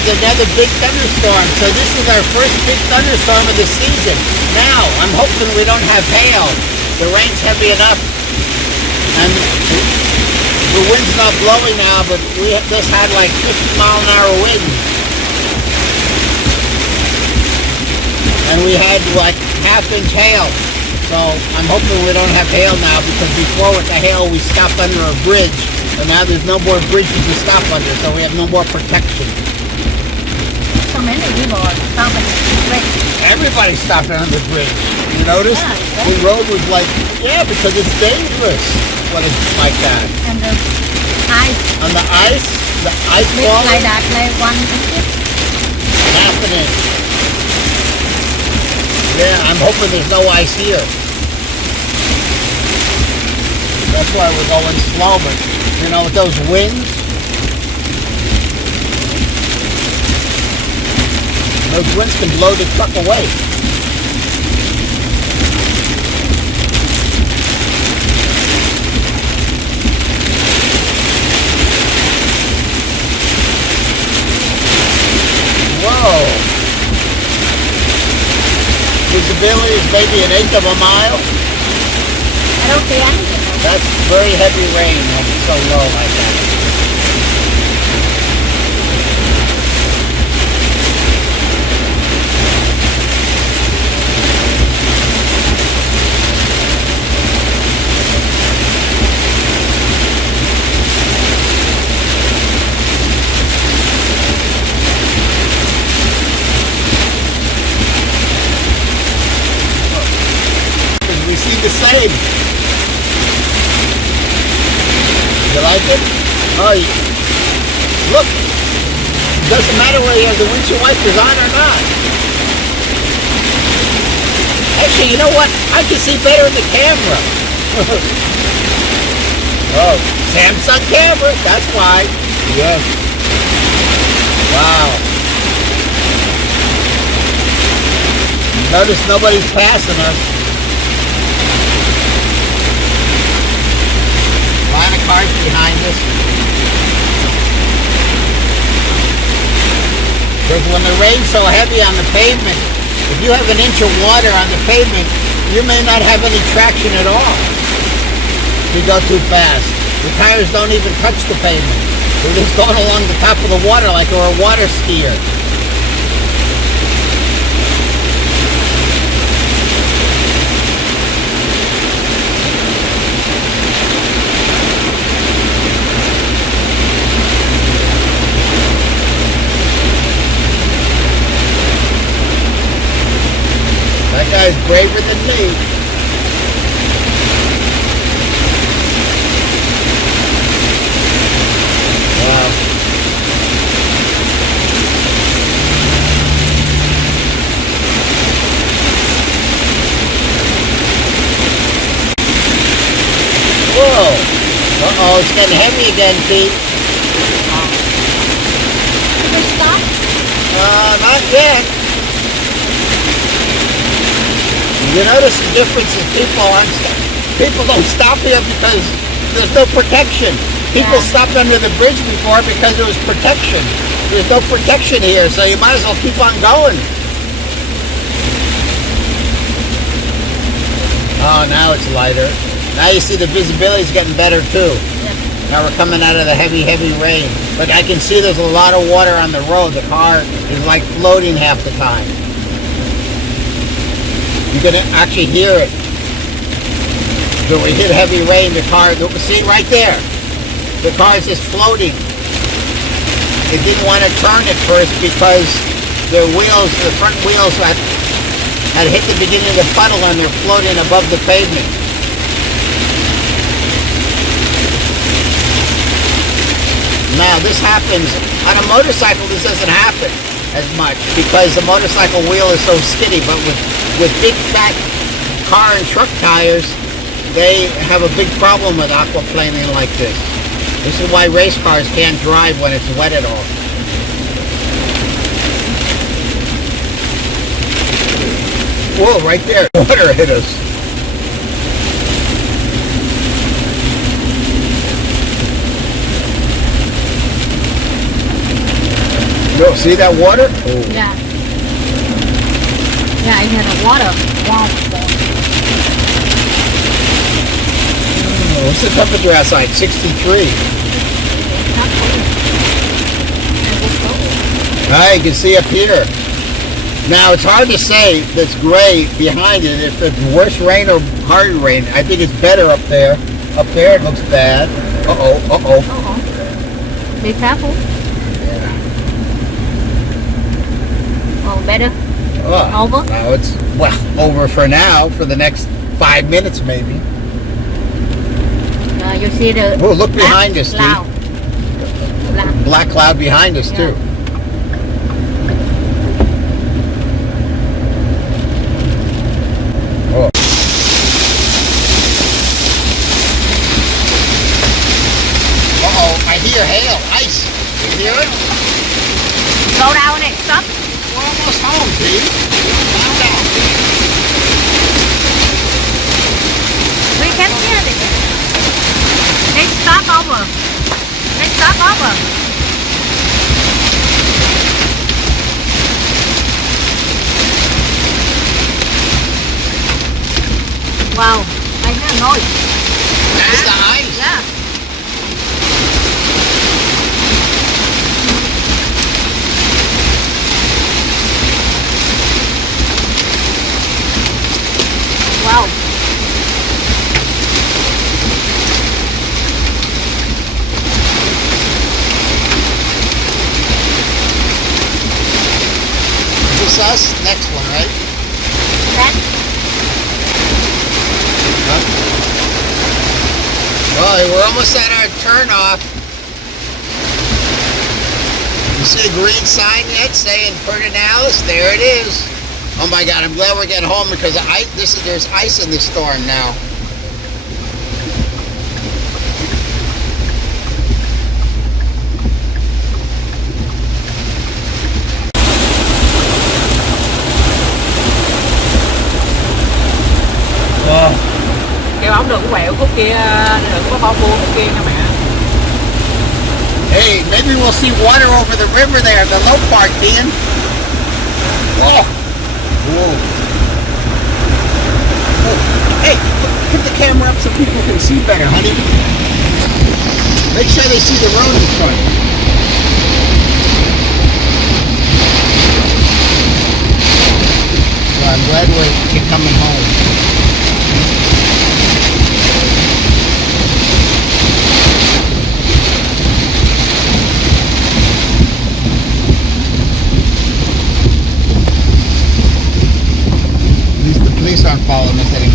with another big thunderstorm. So this is our first big thunderstorm of the season. Now, I'm hoping we don't have hail. The rain's heavy enough. And the wind's not blowing now, but we just had like 50-mile-an-hour wind. And we had like half-inch hail. So I'm hoping we don't have hail now, because before with the hail we stopped under a bridge. And now there's no more bridges to stop under, so we have no more protection. So many people are stopping at the bridge. Everybody stopped under the bridge. You notice? Yeah, the road was like, yeah, because it's dangerous when it's like that. And the ice. On the ice Big falling. like that, like 1 inch. Happening. Yeah, I'm hoping there's no ice here. That's why we're going slow, but you know, with those winds, those winds can blow the truck away. Whoa! Visibility is maybe 1/8 of a mile. I don't see anything. That's very heavy rain when it's so low like that. We see the same. You like it? Oh, look. It doesn't matter whether you have the windshield wipers on or not. Actually, you know what? I can see better in the camera. Oh, Samsung camera. That's why. Yes. Wow. Notice nobody's passing us. Line of cars behind us. Because when the rain's so heavy on the pavement, if you have 1 inch of water on the pavement, you may not have any traction at all if you go too fast. The tires don't even touch the pavement. They're just going along the top of the water like you're a water skier. That guy's braver than me. Wow. Whoa. Uh-oh, it's getting heavy again, Pete. Did it stop? Not yet. You notice the difference in people don't stop here because there's no protection. People stopped under the bridge before because there was protection. There's no protection here, so you might as well keep on going. Oh, now it's lighter. Now you see the visibility is getting better too. Yeah. Now we're coming out of the heavy, heavy rain. But I can see there's a lot of water on the road. The car is like floating half the time. You can actually hear it. When we hit heavy rain, the car, see right there, the car is just floating. It didn't want to turn at first because the wheels, the front wheels had hit the beginning of the puddle and they're floating above the pavement. Now this happens, on a motorcycle this doesn't happen as much because the motorcycle wheel is so skinny, but with big fat car and truck tires, they have a big problem with aquaplaning like this. This is why race cars can't drive when it's wet at all. Whoa, right there, water hit us. No, see that water? Oh. Yeah. Yeah, it had a water. Wow. Oh, what's the temperature outside? 63. Ah, you can see up here. Now, it's hard to say that's gray behind it. If it's worse rain or hard rain, I think it's better up there. Up there, it looks bad. Uh-oh, uh-oh. Uh-oh. Be careful. Yeah. Oh, better. Oh, Over? now it's, well, over for now, for the next 5 minutes maybe. You see the Oh, look behind us, cloud. Steve. Black cloud behind us, too. Oh. Uh-oh, I hear hail, ice. You hear it? Slow down it, stop. We're almost home, Steve. Calm down. We can hear it. Let's start over. Let's start over. Wow, I hear noise. That's the ice. Yeah. Wow. This is us, next one, right? Then Oh, we're almost at our turn off. You see a green sign yet saying Pertinalis? There it is. Oh my God, I'm glad we're getting home because there's ice in the storm now. Kêu ông đừng quẹo khúc kia, đừng có bao vuông khúc kia nha mẹ. Hey, maybe we'll see water over the river there, the low part, Ian. Whoa. Whoa. Oh. Hey, put the camera up so people can see better, honey. Make sure they see the road in front. Well, I'm glad we're coming home. At least the police aren't following us anymore.